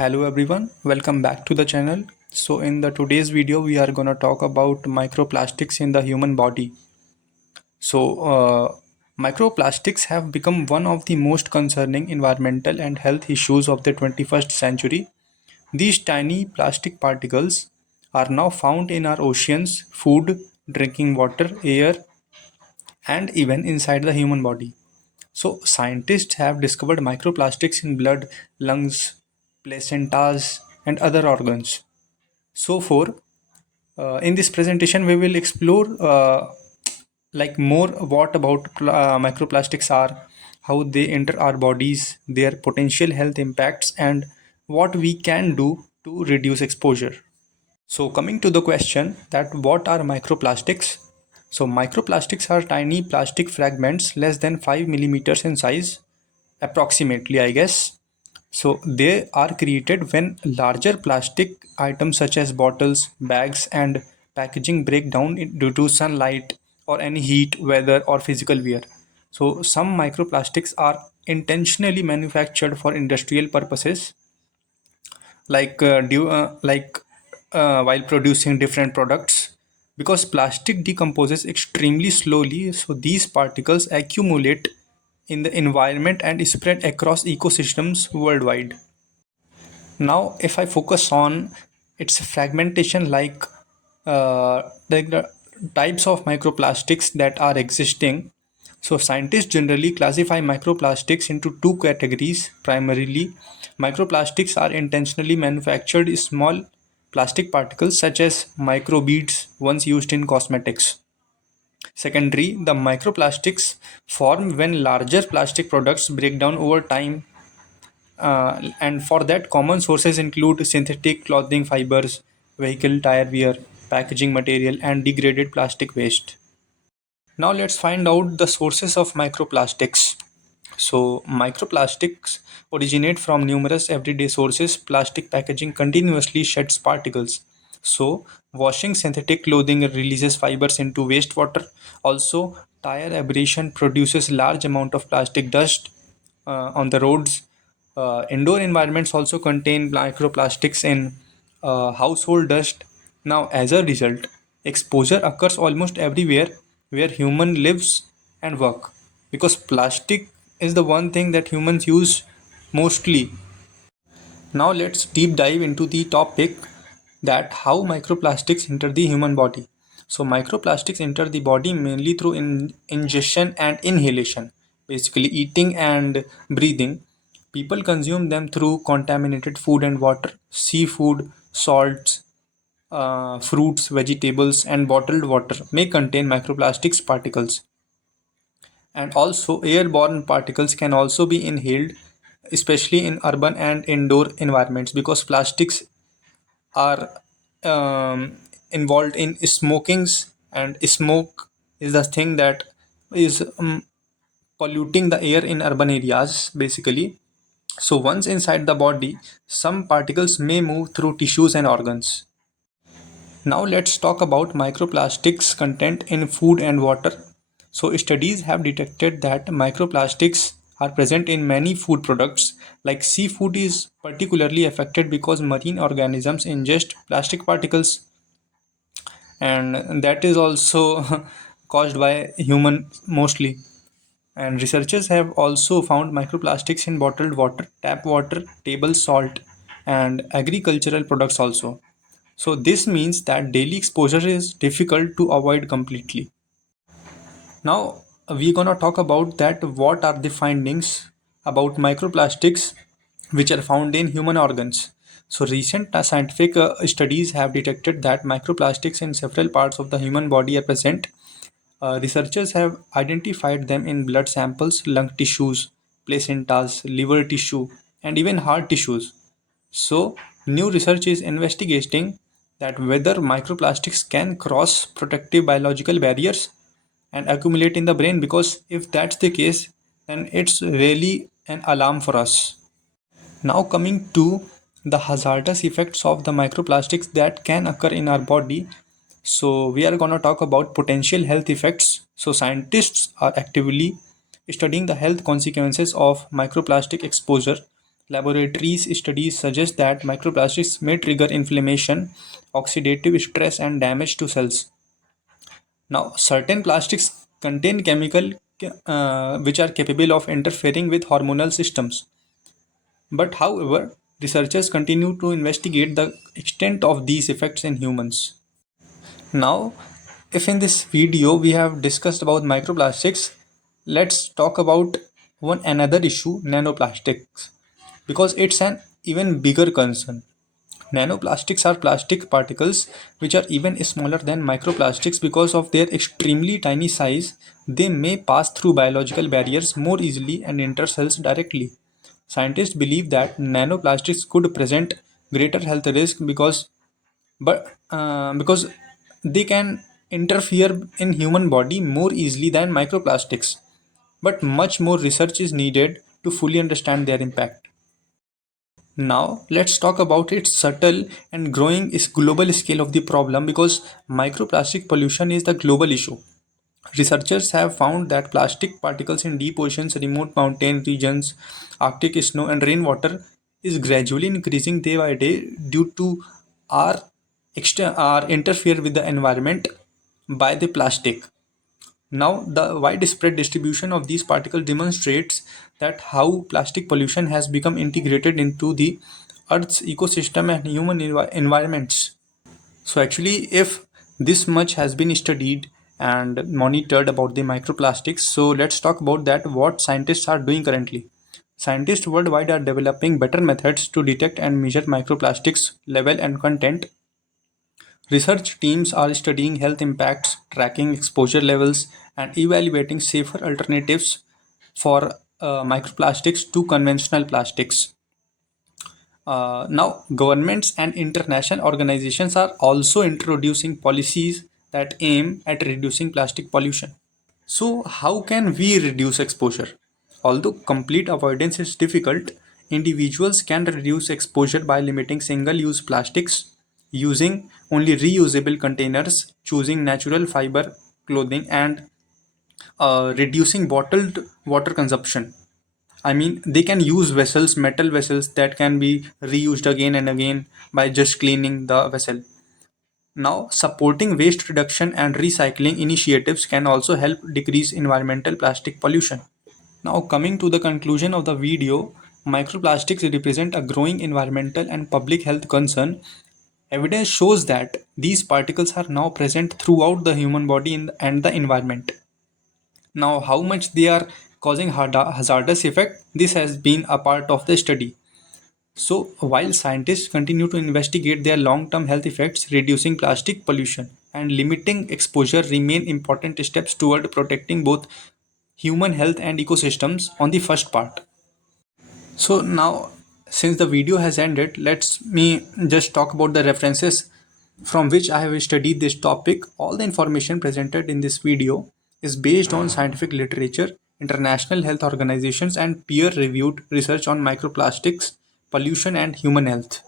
Hello everyone, welcome back to the channel. So in the today's video we are going to talk about microplastics in the human body. So microplastics have become one of the most concerning environmental and health issues of the 21st century. These tiny plastic particles are now found in our oceans, food, drinking water, air, and even inside the human body. So scientists have discovered microplastics in blood, lungs, placentas, and other organs. So for in this presentation, we will explore more what about microplastics are, how they enter our bodies, their potential health impacts, and what we can do to reduce exposure. So coming to the question that what are microplastics? So microplastics are tiny plastic fragments less than 5 millimeters in size, approximately I guess. So they are created when larger plastic items such as bottles, bags and packaging break down due to sunlight or any heat, weather or physical wear. So some microplastics are intentionally manufactured for industrial purposes while producing different products, because plastic decomposes extremely slowly, so these particles accumulate in the environment and spread across ecosystems worldwide. Now if I focus on its fragmentation, the types of microplastics that are existing. So scientists generally classify microplastics into two categories primarily. Microplastics are intentionally manufactured small plastic particles such as microbeads once used in cosmetics. Secondary, the microplastics form when larger plastic products break down over time, and for that common sources include synthetic clothing fibers, vehicle tire wear, packaging material and degraded plastic waste. Now let's find out the sources of microplastics. So microplastics originate from numerous everyday sources. Plastic packaging continuously sheds particles. So washing synthetic clothing releases fibers into wastewater. Also, tire abrasion produces large amount of plastic dust on the roads. Indoor environments also contain microplastics in household dust. Now, as a result, exposure occurs almost everywhere where human lives and work, because plastic is the one thing that humans use mostly. Now let's deep dive into the topic that how microplastics enter the human body. So microplastics enter the body mainly through ingestion and inhalation, basically eating and breathing. People consume them through contaminated food and water, seafood, salts, fruits, vegetables, and bottled water may contain microplastics particles. And also airborne particles can also be inhaled, especially in urban and indoor environments, because plastics are involved in smokings, and smoke is the thing that is polluting the air in urban areas basically. So once inside the body, some particles may move through tissues and organs. Now let's talk about microplastics content in food and water. So studies have detected that microplastics are present in many food products. Like seafood is particularly affected because marine organisms ingest plastic particles, and that is also caused by human mostly. And researchers have also found microplastics in bottled water, tap water, table salt, and agricultural products also. So this means that daily exposure is difficult to avoid completely. Now we're gonna talk about that what are the findings about microplastics which are found in human organs. So recent scientific studies have detected that microplastics in several parts of the human body are present. Researchers have identified them in blood samples, lung tissues, placentas, liver tissue, and even heart tissues. So, new research is investigating that whether microplastics can cross protective biological barriers and accumulate in the brain, because if that's the case, then it's really an alarm for us. Now, coming to the hazardous effects of the microplastics that can occur in our body. So, we are going to talk about potential health effects. So, scientists are actively studying the health consequences of microplastic exposure, Laboratories studies suggest that microplastics may trigger inflammation, oxidative stress, and damage to cells. Now, certain plastics contain chemical which are capable of interfering with hormonal systems. But however, researchers continue to investigate the extent of these effects in humans. Now, if in this video we have discussed about microplastics, let's talk about one another issue, nanoplastics, because it's an even bigger concern. Nanoplastics are plastic particles which are even smaller than microplastics. Because of their extremely tiny size, they may pass through biological barriers more easily and enter cells directly. Scientists believe that nanoplastics could present greater health risk because they can interfere in human body more easily than microplastics. But much more research is needed to fully understand their impact. Now, let's talk about its subtle and growing global scale of the problem, because microplastic pollution is the global issue. Researchers have found that plastic particles in deep oceans, remote mountain regions, Arctic snow, and rainwater is gradually increasing day by day due to our, our interfere with the environment by the plastic. Now, the widespread distribution of these particles demonstrates that how plastic pollution has become integrated into the Earth's ecosystem and human environments. So, actually, if this much has been studied and monitored about the microplastics, so let's talk about that what scientists are doing currently. Scientists worldwide are developing better methods to detect and measure microplastics level and content. Research teams are studying health impacts, tracking exposure levels, and evaluating safer alternatives for microplastics to conventional plastics. Now, governments and international organizations are also introducing policies that aim at reducing plastic pollution. So, how can we reduce exposure? Although complete avoidance is difficult, individuals can reduce exposure by limiting single use plastics, using only reusable containers, choosing natural fiber clothing, and reducing bottled water consumption. I mean, they can use vessels, metal vessels that can be reused again and again by just cleaning the vessel. Now, supporting waste reduction and recycling initiatives can also help decrease environmental plastic pollution. Now, coming to the conclusion of the video, microplastics represent a growing environmental and public health concern. Evidence shows that these particles are now present throughout the human body and the environment. Now, how much they are causing hazardous effect, this has been a part of the study. So, while scientists continue to investigate their long-term health effects, reducing plastic pollution and limiting exposure remain important steps toward protecting both human health and ecosystems on the first part. So now, since the video has ended, let's me just talk about the references from which I have studied this topic. All the information presented in this video is based on scientific literature, international health organizations, and peer-reviewed research on microplastics, pollution, and human health.